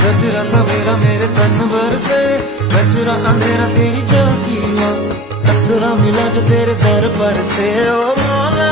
सजरा सवेरा मेरे तन भर से, कचरा अंधेरा तेरी झांकी हो, कतरा मिला जो तेरे दर पर से। ओ मौला